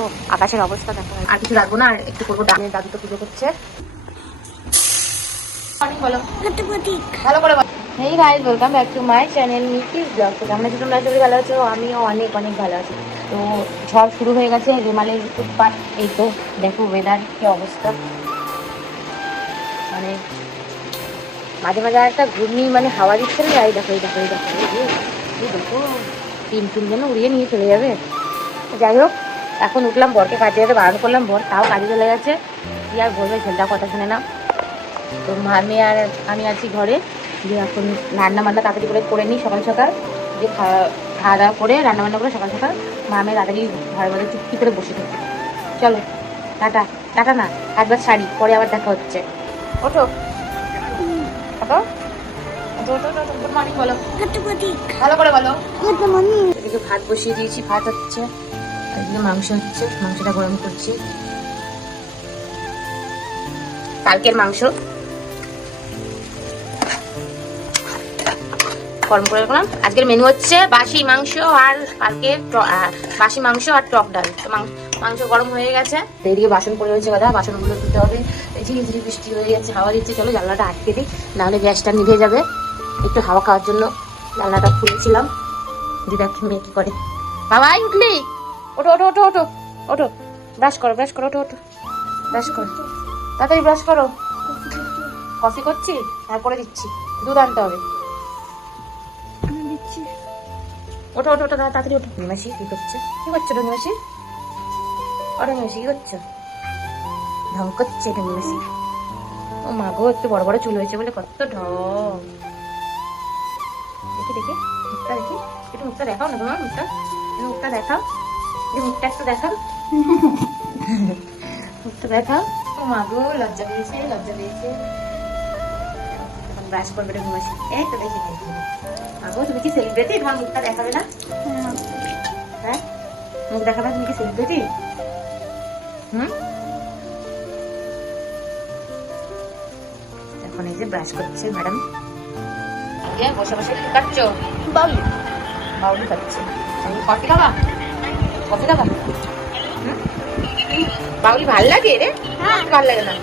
দেখো, আকাশের অবস্থা দেখো। আর কিছু রাখব না, আর একটু করব ডালে দাদু তো পুজো করছে। ভালো করে hey guys welcome back to my channel Miki's blog তো কেমন আছো তোমরা? ভালো আছো। আমিও অনেক অনেক ভালো আছি। তো ঝড় শুরু হয়ে গেছে রেমালের উৎপাত এই তো দেখো ওয়েদার কি অবস্থা। মানে মাঝে মাঝে একটা ঘূর্ণি মানে হাওয়া দিচ্ছে না, এই দেখো এই দেখো এই দেখো এই দেখো তিন তিন যেন উড়িয়ে নিয়ে চলে যাবে। যাই হোক এখন উঠলাম বরকে কাজে যেতে বারণ করলাম বর তাও কাজে চলে গেছে। কি আর বলবে ছেলেটা কথা শুনে না তো আমি আর আমি আছি ঘরে। যে এখন রান্না বান্না তাড়াতাড়ি করে করে নিই সকাল সকাল। যে খাওয়া খাওয়া দাওয়া করে রান্না বান্না করে সকাল সকাল মা আমি তাড়াতাড়ি ঘরে ঘরে চুপটি করে বসে থাকি। চলো টাটা। টাটা না একবার শাড়ি পরে আবার দেখা হচ্ছে। ওঠো। ওঠো। ভালো করে বলো। ভাত বসিয়ে দিয়েছি ভাত হচ্ছে। মাংস হচ্ছে, মাংসটা গরম করছি। কালকের মাংস। গরম করে রাখলাম। আজকের মেনু হচ্ছে বাসি মাংস আর কালকে বাসি মাংস আর টক ডাল। মাংস গরম হয়ে গেছে। এদিকে বাসন পড়ে রয়েছে কথা, বাসনগুলো ধুতে হবে। ঝিরি বৃষ্টি হয়ে যাচ্ছে, হাওয়া দিচ্ছে, চলো জানলাটা আটকে দিই। নাহলে গ্যাসটা নিভে যাবে। একটু হাওয়া খাওয়ার জন্য জানলাটা খুলেছিলাম। দিদা মেয়ে কি করে? বাবাই, উঠলি? ওঠো ওঠো ওঠো ওঠো। ওঠো। ব্রাশ করো ব্রাশ করো ওঠো ওঠো। ব্রাশ করো। তাড়াতাড়ি ব্রাশ করো। কফি করছি তারপরে দিচ্ছি। দুধ আনতে হবে। ওঠো ওঠো ওঠো তাড়া- তাড়াতাড়ি ওঠো। নিমাসি কি করছে? কি করছ নিমাসি ওটা নিমাসি কি করছ? ঢং করছে নিমাসি ও মা গো একটু বড় বড় চুল হয়েছে বলে কত ঢং। দেখি দেখি মুখটা দেখি। একটু মুখটা দেখাও না তোমার মুখটা। মুখটা দেখাও। মুখটা একটু দেখাও মুখটা দেখাও। ও মা লজ্জা পেয়েছে লজ্জা পেয়েছে। এখন ব্রাশ করবে রে ঘুমাসি। এই তো দেখি মাগো তুমি কি সেলিব্রিটি তোমার মুখটা দেখাবে না? হ্যাঁ? মুখ দেখাবে তুমি কি সেলিব্রিটি হুম? এখন এই যে ব্রাশ করছে ম্যাডাম বসে বসে কি খাচ্ছো বাউলি। বাউলি তুমি কফি খাবা? কফি খাবা বাউলি ভালো লাগে রে? ভালো লাগে না?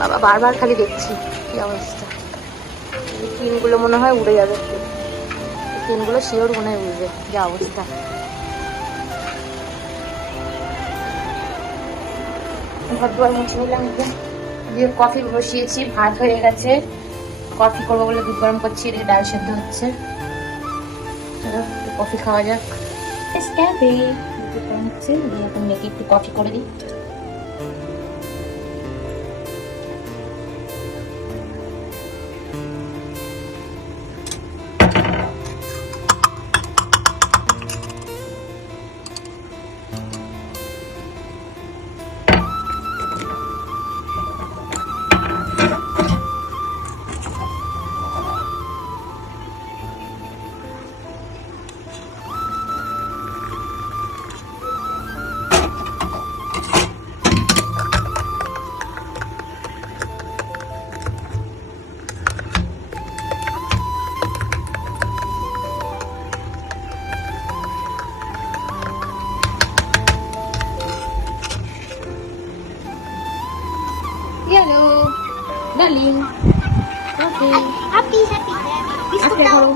বাবা বারবার খালি দেখছি কি অবস্থা। টিনগুলো মনে হয় উড়ে যাবে টিনগুলো শিওর মনে হয় উড়বে যা অবস্থা। ঘর দুয়ার মুছে নিলাম দিয়ে কফি বসিয়েছি ভাত হয়ে গেছে। কফি করব বলে দুধ গরম করছি এটা ডাল সেদ্ধ হচ্ছে। কফি খাওয়া যাক। ক্যাফে দুধ গরম হচ্ছে এখন মেয়েকে একটু কফি করে দিই।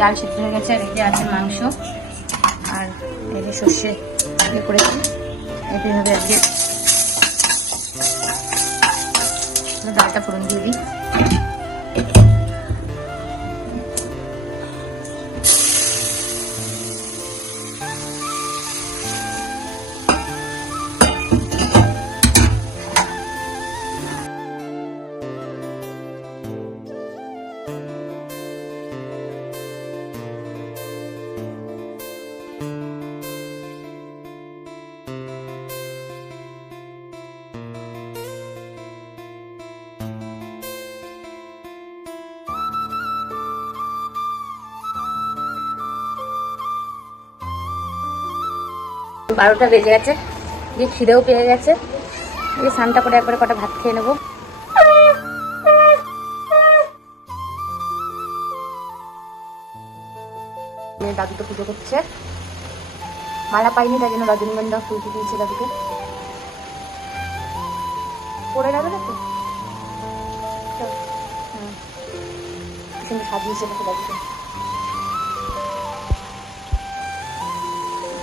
ডাল সিদ্ধ হয়ে গেছে আর যে আছে মাংস আর যে সর্ষে আগে করেছি। এইভাবে আজকে। ডালটা ফোড়ন দিয়ে দিই। বারোটা বেজে গেছে। দিয়ে খিদেও পেয়ে গেছে। দিয়ে স্নানটা করে একবারে কটা ভাত খেয়ে নেব। দাদু তো পুজো করছে। মালা পাইনি, তাই জন্য রজনীগন্ধা ফুলটি দিয়েছে দাদুকে। পরে যাবে না তো। সুন্দর সাজিয়েছে দাদুকে।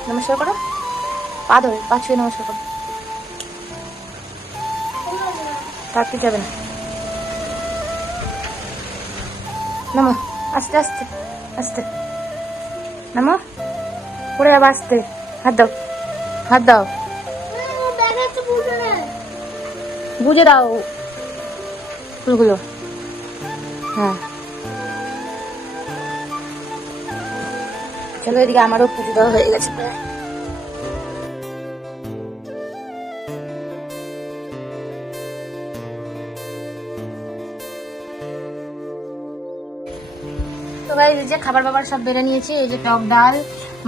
নমস্কার করো। পা ধরে, পা ছুঁয়ে নমস্কার করো থাকতে যাবে না। নামো, আস্তে আস্তে আস্তে। নামো, পড়ে যাব আস্তে। হাত দাও হাত দাও। বুঝে দাও ফুলগুলো। হ্যাঁ। চলো এদিকে আমারও পুজো দেওয়া হয়ে গেছে। তো ভাই যে খাবার বাবার সব বেড়ে নিয়েছি, এই যে টক ডাল,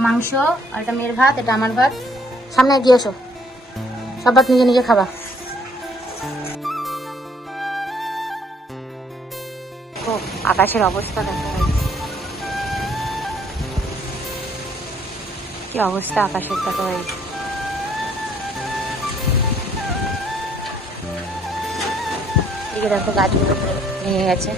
মাংস, আর এটা মেয়ের ভাত, এটা আমার ভাত। সামনে গিয়ে এসো। সব ভাত নিজে নিজে খাবা। ও, আকাশের অবস্থা দেখো। কি অবস্থা আকাশের দেখো এদিকে দেখো গাছগুলো ভেঙে গেছে।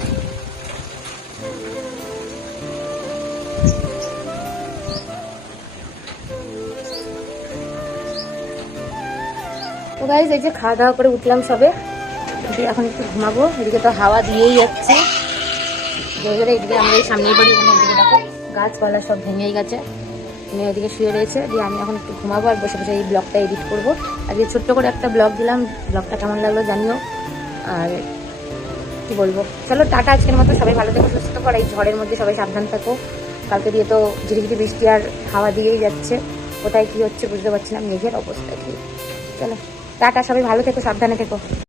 গাইজ এই যে খাওয়া দাওয়া করে উঠলাম সবে। এখন একটু ঘুমাবো। এদিকে তো হাওয়া দিয়েই যাচ্ছে। এদিকে আমরা এই সামনেই বাড়ি এদিকে দেখো, গাছপালা সব ভেঙেই গেছে। মেয়ে ওদিকে শুয়ে রয়েছে। দিয়ে আমি এখন একটু ঘুমাবো আর বসে বসে এই ব্লগটা এডিট করব। আজকে ছোট্ট করে একটা ব্লগ দিলাম। ব্লগটা কেমন লাগল জানিও। আর কি বলব? চলো, টাটা আজকের মতো। সবাই ভালো থেকো, সুস্থ থাকো। আর এই ঝড়ের মধ্যে সবাই সাবধান থাকো। কালকে দিয়ে তো ঝিরিঝিরি বৃষ্টি আর হাওয়া দিয়েই যাচ্ছে। কোথায় কি হচ্ছে বুঝতে পারছি না। মেঘের অবস্থা কি? চলো। টাটা সবাই ভালো থেকো সাবধানে থেকো।